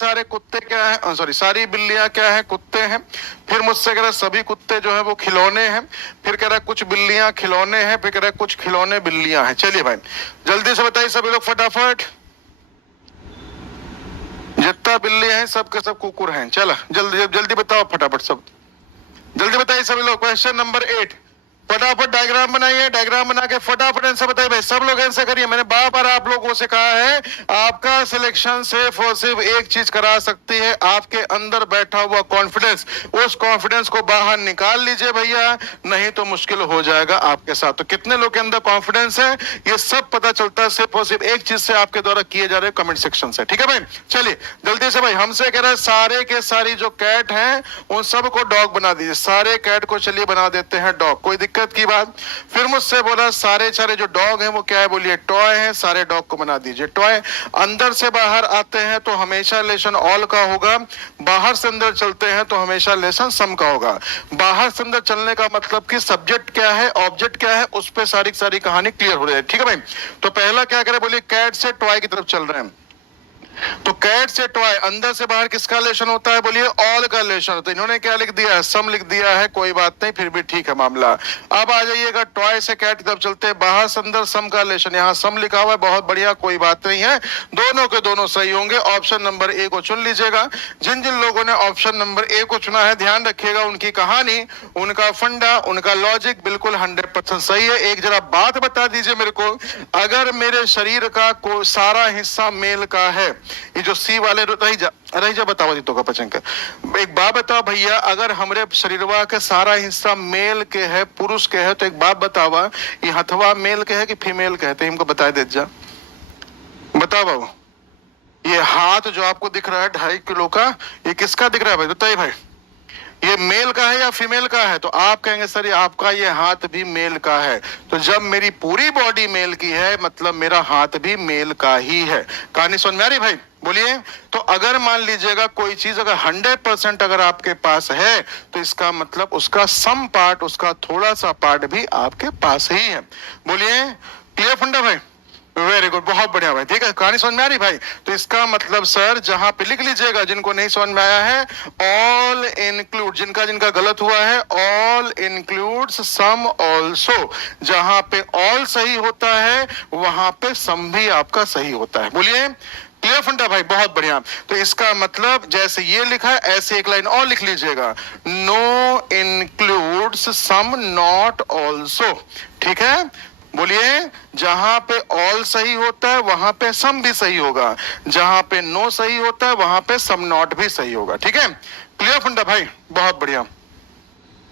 सारे कुत्ते क्या है, सॉरी सारी बिल्लियां क्या है, कुत्ते हैं। फिर मुझसे कह रहा है सभी कुत्ते जो है वो खिलौने हैं। फिर कह रहा है कुछ बिल्लियां खिलौने हैं। फिर कह रहा है कुछ खिलौने बिल्लियां हैं। चलिए भाई जल्दी से बताइए सभी लोग फटाफट। जितना बिल्ली हैं सब के सब कुकुर हैं। चलो जल्दी जल्दी बताओ फटाफट सब। जल्दी बताइए सभी लोग। क्वेश्चन नंबर 8, फटाफट डायग्राम बनाइए। डायग्राम बना के फटाफट आंसर बताइए भाई। सब लोग आंसर करिए। मैंने बार बार आप लोगों से कहा है आपका सिलेक्शन सिर्फ और सिर्फ एक चीज करा सकती है, आपके अंदर बैठा हुआ कॉन्फिडेंस। उस कॉन्फिडेंस को बाहर निकाल लीजिए भैया, नहीं तो मुश्किल हो जाएगा आपके साथ। तो कितने लोग के अंदर कॉन्फिडेंस है ये सब पता चलता है सिर्फ और सिर्फ एक चीज से, आपके द्वारा किए जा रहे कमेंट सेक्शन से। ठीक है भाई, चलिए जल्दी से भाई। हमसे कह रहे हैं सारे के सारी जो कैट हैं उन सबको डॉग बना दीजिए। सारे कैट को चलिए बना देते हैं डॉग, कोई दिक्कत की बात। फिर मुझसे बोला सारे सारे जो डॉग हैं वो क्या है, बोलिए टॉय है। सारे डॉग को बना दीजिए टॉय। अंदर से बाहर आते हैं तो हमेशा लेसन ऑल का होगा, बाहर से अंदर चलते हैं तो हमेशा लेसन सम का होगा। बाहर से अंदर चलने का मतलब कि सब्जेक्ट क्या है, ऑब्जेक्ट क्या है, उस पर सारी सारी कहानी क्लियर हो रही है। ठीक है भाई, तो पहला क्या करें, बोलिए कैट से टॉय की तरफ चल रहे हैं। तो कैट से टॉय, अंदर से बाहर किसका लेशन होता है, बोलिए ऑल का लेशन होता है। इन्होंने क्या लिख दिया है, सम लिख दिया है, कोई बात नहीं, फिर भी ठीक है मामला। अब आ जाइएगा टॉय से कैट की तरफ चलते हैं, बाहर से अंदर सम का लेशन, यहाँ सम लिखा हुआ है, बहुत बढ़िया, कोई बात नहीं है, दोनों के दोनों सही होंगे। ऑप्शन नंबर ए को चुन लीजिएगा। जिन जिन लोगों ने ऑप्शन नंबर ए को चुना है ध्यान रखिएगा, उनकी कहानी, उनका फंडा, उनका लॉजिक बिल्कुल 100% सही है। एक जरा बात बता दीजिए मेरे को, अगर मेरे शरीर का कोई सारा हिस्सा मेल का है, ये जो सी वाले रही जा बताओ जी तो का पचंकर, एक बात बताओ भैया, अगर हमारे शरीरवा के सारा हिस्सा मेल के है, पुरुष के है, तो एक बात बतावा, ये हथवा मेल के है कि फीमेल के है, तो इनको बता दे जा, बताओ बाबू। ये हाथ जो आपको दिख रहा है 2.5 किलो का, ये किसका दिख रहा है भाई, बताइए भाई, ये मेल का है या फीमेल का है? तो आप कहेंगे सर ये आपका ये हाथ भी मेल का है। तो जब मेरी पूरी बॉडी मेल की है मतलब मेरा हाथ भी मेल का ही है। कहानी समझ में आ रही भाई? बोलिए। तो अगर मान लीजिएगा कोई चीज अगर 100% अगर आपके पास है तो इसका मतलब उसका सम पार्ट, उसका थोड़ा सा पार्ट भी आपके पास ही है। बोलिए, क्लियर फंडा भाई? वेरी गुड, बहुत बढ़िया भाई। ठीक है, कहानी समझ में आ रही भाई? तो इसका मतलब सर जहां पे लिख लीजिएगा, जिनको नहीं समझ में आया है, ऑल इंक्लूड, जिनका जिनका गलत हुआ है, ऑल इंक्लूड्स सम ऑल्सो। जहां पे ऑल सही होता है वहां पे सम भी आपका सही होता है। बोलिए, क्लियर फंडा भाई? बहुत बढ़िया। तो इसका मतलब जैसे ये लिखा है ऐसे एक लाइन और लिख लीजिएगा, no includes some not also. ठीक है, बोलिए, जहां पे ऑल सही होता है वहां पे सम भी सही होगा, जहां पे नो सही होता है वहां पे सम नॉट भी सही होगा। ठीक है, क्लियर फंडा भाई? बहुत बढ़िया।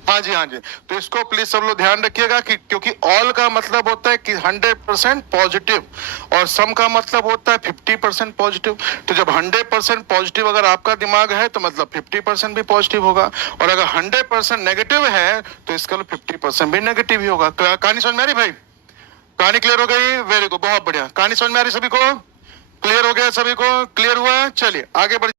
हाँ जी, हाँ जी। तो इसको प्लीज सब लोग ध्यान रखिएगा कि क्योंकि ऑल का मतलब होता है कि 100% पॉजिटिव और सम का मतलब होता है 50% पॉजिटिव। तो जब 100% पॉजिटिव अगर आपका दिमाग है तो मतलब 50% भी पॉजिटिव होगा, और अगर 100% नेगेटिव है तो इसका 50% भी नेगेटिव ही होगा। कहानी समझ में आ रही भाई? कहानी क्लियर हो गई? वेरी गुड, बहुत बढ़िया। कहानी समझ में आ रही सभी को? क्लियर हो गया सभी को? क्लियर हुआ? चलिए आगे बढ़